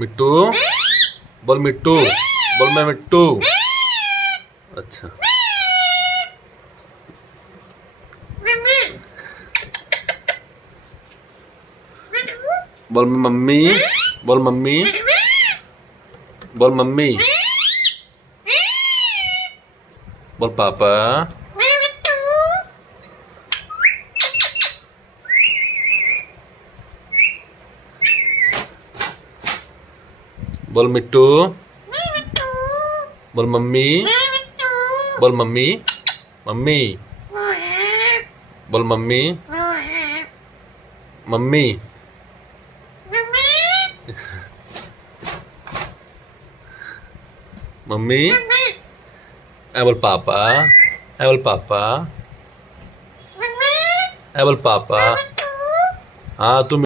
मिट्टू बोल, मिट्टू बोल, मैं मिट्टू। अच्छा, बोल मम्मी, बोल मम्मी, बोल मम्मी, बोल पापा, बोल मिट्टू, बोल मम्मी, बोल मम्मी, मम्मी, बोल मम्मी, मम्मी, मम्मी। I बोल पापा, I बोल पापा, I बोल पापा। हाँ तुम